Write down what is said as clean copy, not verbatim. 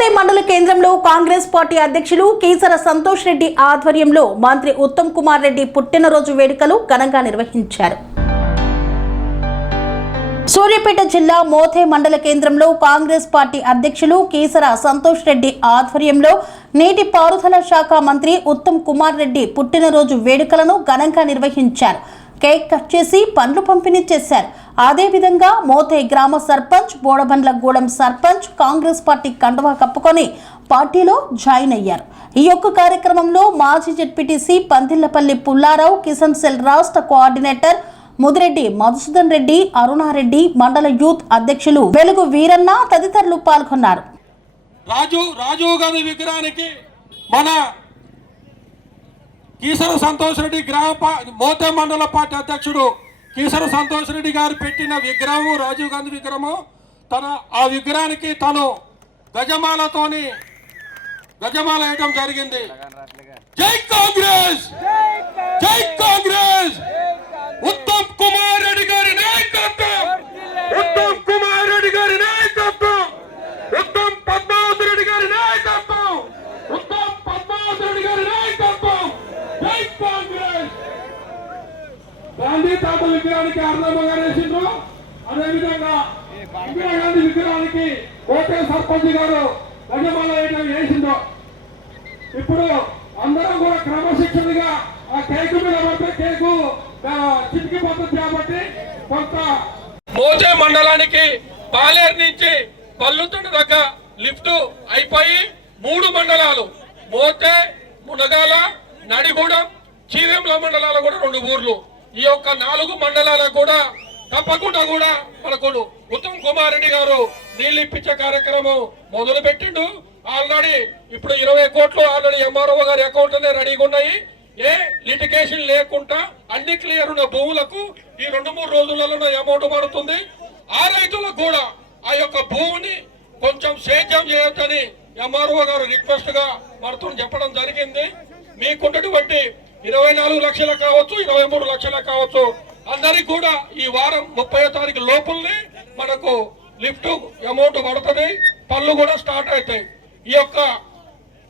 మోతే మండల కేంద్రంలో కాంగ్రెస్ పార్టీ అధ్యక్షులు కీసర సంతోష్ రెడ్డి ఆధ్వర్యంలో మంత్రి ఉత్తమ్ కుమార్ రెడ్డి పుట్టినరోజు వేడుకలు ఘనంగా నిర్వహించారు. సూర్యాపేట జిల్లా మోతే మండల కేంద్రంలో కాంగ్రెస్ పార్టీ అధ్యక్షులు కీసర సంతోష్ రెడ్డి ఆధ్వర్యంలో నీటి పారుదల శాఖ మంత్రి ఉత్తమ్ కుమార్ రెడ్డి పుట్టినరోజు వేడుకలను ఘనంగా నిర్వహించారు. కేక్ కట్ చేసి పండ్లు పంపిణీ చేశారు. అదేవిధంగా మోతే గ్రామ సర్పంచ్, బోడబండ్లగూడెం సర్పంచ్ కాంగ్రెస్ పార్టీ కండువా కప్పుకొని పార్టీలో జాయిన్ అయ్యారు. ఈ యొక్క కార్యక్రమంలో మాజీ జెడ్పీటీసీ పందిళ్లపల్లి పుల్లారావు, కిసాన్ సెల్ రాష్ట్ర కోఆర్డినేటర్ ముదిరెడ్డి మధుసూదన్ రెడ్డి, అరుణారెడ్డి, మండల యూత్ అధ్యక్షులు వెలుగు వీరన్న తదితరులు పాల్గొన్నారు. రాజీవ్ గాంధీ విగ్రహానికి మన కీసర సంతోష్ రెడ్డి మోతే మండల పార్టీ అధ్యక్షుడు కీసర సంతోష్ రెడ్డి గారు పెట్టిన విగ్రహం రాజీవ్ గాంధీ విగ్రహము. ఆ విగ్రహానికి తను గజమాల వేయడం జరిగింది. జై కాంగ్రెస్, జై కాంగ్రెస్, ఉత్తమ్ కుమార్ రెడ్డి గారి నాయకత్వం, ఉత్తమ్ కుమార్ రెడ్డి గారి నాయకత్వం, ఉత్తమ్ పద్మావతి రెడ్డి గారి నాయకత్వం, ఉత్తమ్ పద్మావతి రెడ్డి గారి నాయకత్వం. జై కాంగ్రెస్. గాంధీ తాత విగ్రహానికి అర్ణమ్మ గారు వేసిండ్రు. అదేవిధంగా ఇందిరాగాంధీ విగ్రహానికి కోటే సర్పంచ్ గారు గజమాల వేసిండ్రు. ఇప్పుడు అందరం కూడా క్రమశిక్షణగా ఆ కేకు మీద పడితే కేకు చితికిపోతుంది కాబట్టి కొంత మోతే మండలానికి పాలేరు నుంచి పల్లుతుండ దగ్గర లిఫ్ట్ అయిపోయి 3 మండలాలు మోతే, మునగాల, నడిగూడెం, చీవెంల మండలాలు కూడా 2 ఊర్లు. ఈ యొక్క 4 మండలాలకు కూడా తప్పకుండా కూడా మనకు ఉత్తమ్ కుమార్ రెడ్డి గారు నీళ్లు ఇప్పించే కార్యక్రమం మొదలు పెట్టిండు. ఆల్రెడీ ఇప్పుడు 20 కోట్లు ఆల్రెడీ ఎంఆర్ఓ గారి అకౌంట్ రెడీగా ఉన్నాయి. ఏ లిటిగేషన్ లేకుండా అన్ని క్లియర్ ఉన్న భూములకు ఈ 2-3 రోజులలో అమౌంట్ పడుతుంది. ఆ రైతులకు కూడా ఆ యొక్క భూమిని కొంచెం సేద్యం చేయొచ్చని ఎంఆర్ఓ గారు రిక్వెస్ట్ గా మనతో చెప్పడం జరిగింది. మీకున్నటువంటి 24 లక్షలు కావచ్చు, 23 లక్షలు కావచ్చు, అందరికి కూడా ఈ వారం 30వ తారీఖు లోపుల్ని మనకు లిఫ్ట్ అమౌంట్ పడుతుంది. పనులు కూడా స్టార్ట్ అవుతాయి. ఈ యొక్క